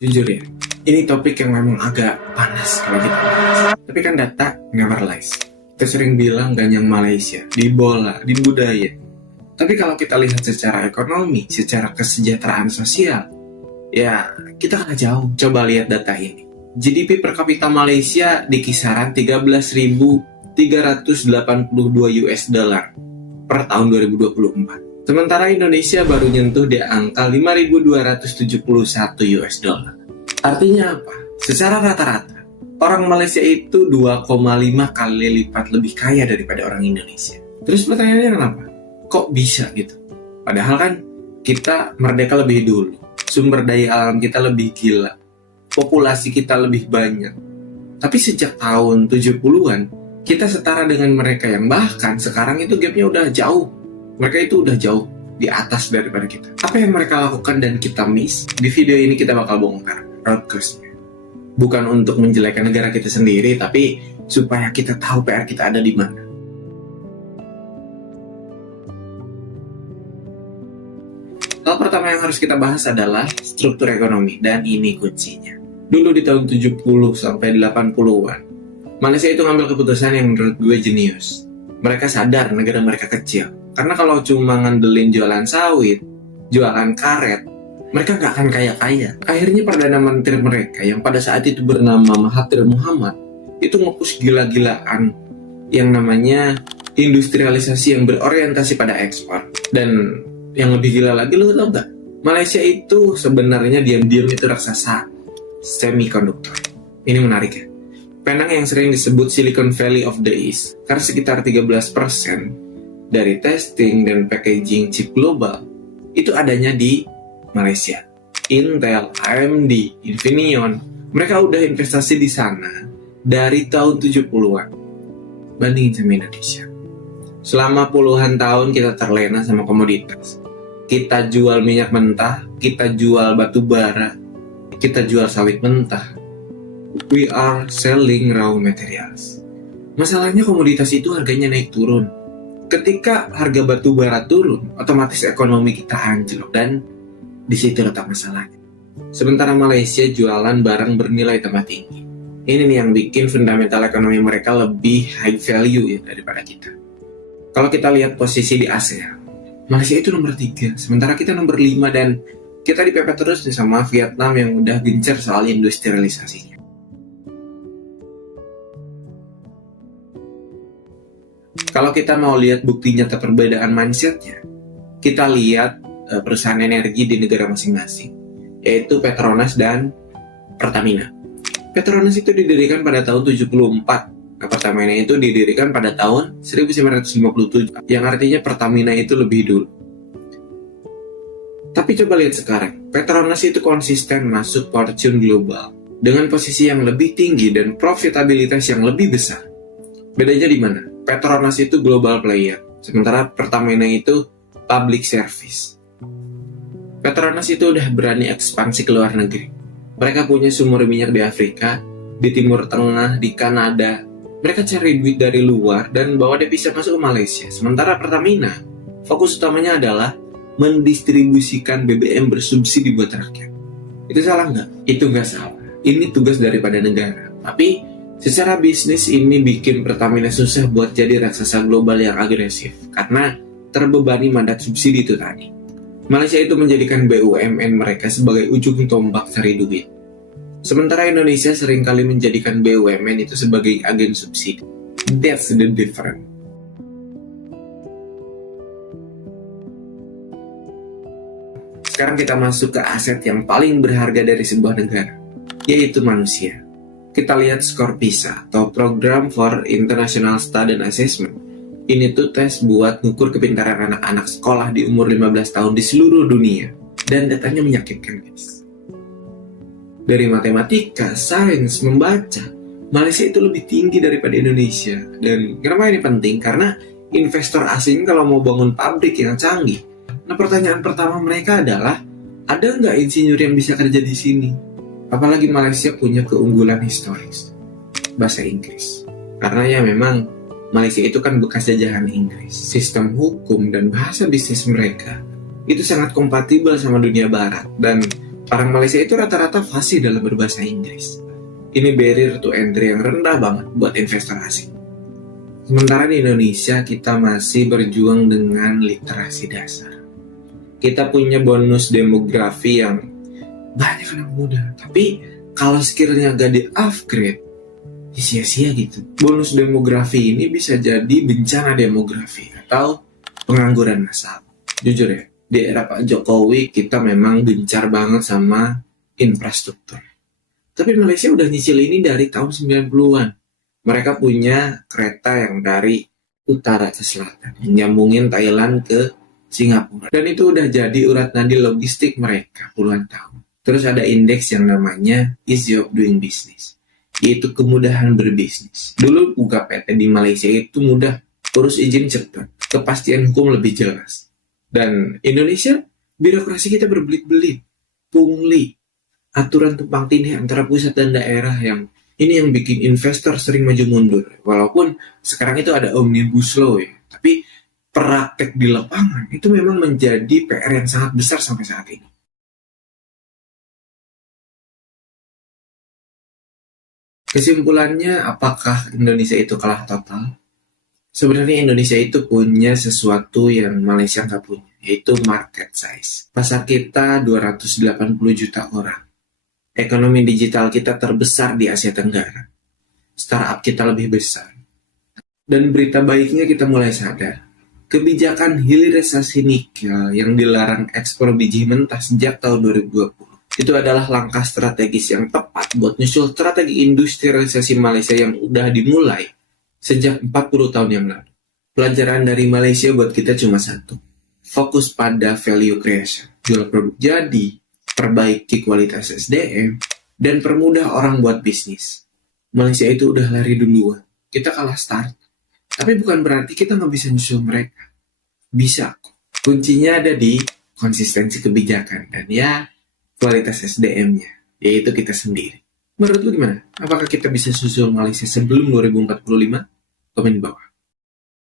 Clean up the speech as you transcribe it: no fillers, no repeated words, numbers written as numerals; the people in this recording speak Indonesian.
Jujur ya, ini topik yang memang agak panas kalau kita bahas. Tapi kan data never lies. Kita sering bilang ganyang Malaysia, di bola, di budaya. Tapi kalau kita lihat secara ekonomi, secara kesejahteraan sosial, ya kita kalah jauh. Coba lihat data ini. GDP per kapita Malaysia di kisaran 13.382 US dollar per tahun 2024. Sementara Indonesia baru nyentuh di angka 5.271 US dollar. Artinya apa? Secara rata-rata, orang Malaysia itu 2,5 kali lipat lebih kaya daripada orang Indonesia. Terus pertanyaannya kenapa? Kok bisa gitu? Padahal kan kita merdeka lebih dulu, sumber daya alam kita lebih gila, populasi kita lebih banyak. Tapi sejak tahun 70-an, kita setara dengan mereka yang bahkan sekarang itu gapnya udah jauh. Mereka itu udah jauh di atas daripada kita. Apa yang mereka lakukan dan kita miss? Di video ini kita bakal bongkar road course-nya. Bukan untuk menjelekkan negara kita sendiri, tapi supaya kita tahu PR kita ada di mana. Hal pertama yang harus kita bahas adalah struktur ekonomi, dan ini kuncinya. Dulu di tahun 70 sampai 80-an, Malaysia itu ngambil keputusan yang menurut gue jenius. Mereka sadar negara mereka kecil. Karena kalau cuma ngandelin jualan sawit, jualan karet, mereka nggak akan kaya-kaya. Akhirnya Perdana Menteri mereka yang pada saat itu bernama Mahathir Mohamad itu nge-push gila-gilaan yang namanya industrialisasi yang berorientasi pada ekspor. Dan yang lebih gila lagi, lo tau nggak? Malaysia itu sebenarnya diam-diam itu raksasa semikonduktor. Ini menarik ya. Penang yang sering disebut Silicon Valley of the East, karena sekitar 13% dari testing dan packaging chip global itu adanya di Malaysia. Intel, AMD, Infineon, mereka udah investasi di sana dari tahun 70-an. Bandingin sama Indonesia. Selama puluhan tahun kita terlena sama komoditas. Kita jual minyak mentah, kita jual batu bara, kita jual sawit mentah. We are selling raw materials. Masalahnya komoditas itu harganya naik turun. Ketika harga batu bara turun, otomatis ekonomi kita anjlok, dan di situ letak masalahnya. Sementara Malaysia jualan barang bernilai tambah tinggi. Ini nih yang bikin fundamental ekonomi mereka lebih high value ya daripada kita. Kalau kita lihat posisi di ASEAN, Malaysia itu nomor 3, sementara kita nomor 5, dan kita dipepet terus nih sama Vietnam yang udah gencar soal industrialisasinya. Kalau kita mau lihat bukti nyata perbedaan mindsetnya, kita lihat perusahaan energi di negara masing-masing, yaitu Petronas dan Pertamina. Petronas itu didirikan pada tahun 74, Pertamina itu didirikan pada tahun 1957, yang artinya Pertamina itu lebih dulu. Tapi coba lihat sekarang, Petronas itu konsisten masuk Fortune Global dengan posisi yang lebih tinggi dan profitabilitas yang lebih besar. Bedanya di mana? Petronas itu global player, sementara Pertamina itu public service. Petronas itu udah berani ekspansi ke luar negeri. Mereka punya sumur minyak di Afrika, di Timur Tengah, di Kanada. Mereka cari duit dari luar dan bawa devisa masuk ke Malaysia. Sementara Pertamina, fokus utamanya adalah mendistribusikan BBM bersubsidi buat rakyat. Itu salah nggak? Itu nggak salah. Ini tugas daripada negara. Tapi secara bisnis ini bikin Pertamina susah buat jadi raksasa global yang agresif karena terbebani mandat subsidi itu tadi. Malaysia itu menjadikan BUMN mereka sebagai ujung tombak cari duit. Sementara Indonesia seringkali menjadikan BUMN itu sebagai agen subsidi. That's the difference. Sekarang kita masuk ke aset yang paling berharga dari sebuah negara, yaitu manusia. Kita lihat skor PISA atau Program for International Study and Assessment. Ini tuh tes buat ngukur kepintaran anak-anak sekolah di umur 15 tahun di seluruh dunia. Dan datanya menyakitkan, guys. Dari matematika, sains, membaca, Malaysia itu lebih tinggi daripada Indonesia. Dan kenapa ini penting? Karena investor asing kalau mau bangun pabrik yang canggih, nah pertanyaan pertama mereka adalah, ada nggak insinyur yang bisa kerja di sini? Apalagi Malaysia punya keunggulan historis, bahasa Inggris. Karena ya memang Malaysia itu kan bekas jajahan Inggris. Sistem hukum dan bahasa bisnis mereka itu sangat kompatibel sama dunia barat. Dan Orang Malaysia itu rata-rata fasih dalam berbahasa Inggris. Ini barrier to entry yang rendah banget buat investor asing. Sementara di Indonesia kita masih berjuang dengan literasi dasar. Kita punya bonus demografi yang banyak anak muda, tapi kalau skillnya gak di-upgrade, ya sia-sia gitu. Bonus demografi ini bisa jadi bencana demografi atau pengangguran massal. Jujur ya, di era Pak Jokowi kita memang gencar banget sama infrastruktur. Tapi Malaysia udah nyicil ini dari tahun 90-an. Mereka punya kereta yang dari utara ke selatan, nyambungin Thailand ke Singapura. Dan itu udah jadi urat nadi logistik mereka puluhan tahun. Terus ada indeks yang namanya Ease of Doing Business, yaitu kemudahan berbisnis. Dulu buka PT di Malaysia itu mudah, urus izin cepat, kepastian hukum lebih jelas. Dan Indonesia, birokrasi kita berbelit-belit, pungli, aturan tumpang tindih antara pusat dan daerah yang ini yang bikin investor sering maju mundur. Walaupun sekarang itu ada Omnibus Law ya, tapi praktek di lapangan itu memang menjadi PR yang sangat besar sampai saat ini. Kesimpulannya, apakah Indonesia itu kalah total? Sebenarnya Indonesia itu punya sesuatu yang Malaysia nggak punya, yaitu market size. Pasar kita 280 juta orang. Ekonomi digital kita terbesar di Asia Tenggara. Startup kita lebih besar. Dan berita baiknya kita mulai sadar. Kebijakan hilirisasi nikel yang dilarang ekspor biji mentah sejak tahun 2020. Itu adalah langkah strategis yang tepat buat nyusul strategi industrialisasi Malaysia yang udah dimulai sejak 40 tahun yang lalu. Pelajaran dari Malaysia buat kita cuma satu. Fokus pada value creation. Jual produk jadi, perbaiki kualitas SDM, dan permudah orang buat bisnis. Malaysia itu udah lari duluan. Kita kalah start. Tapi bukan berarti kita nggak bisa nyusul mereka. Bisa. Kuncinya ada di konsistensi kebijakan. Dan ya, kualitas SDM-nya. Yaitu kita sendiri. Menurut lu gimana? Apakah kita bisa susul Malaysia sebelum 2045? Komen di bawah.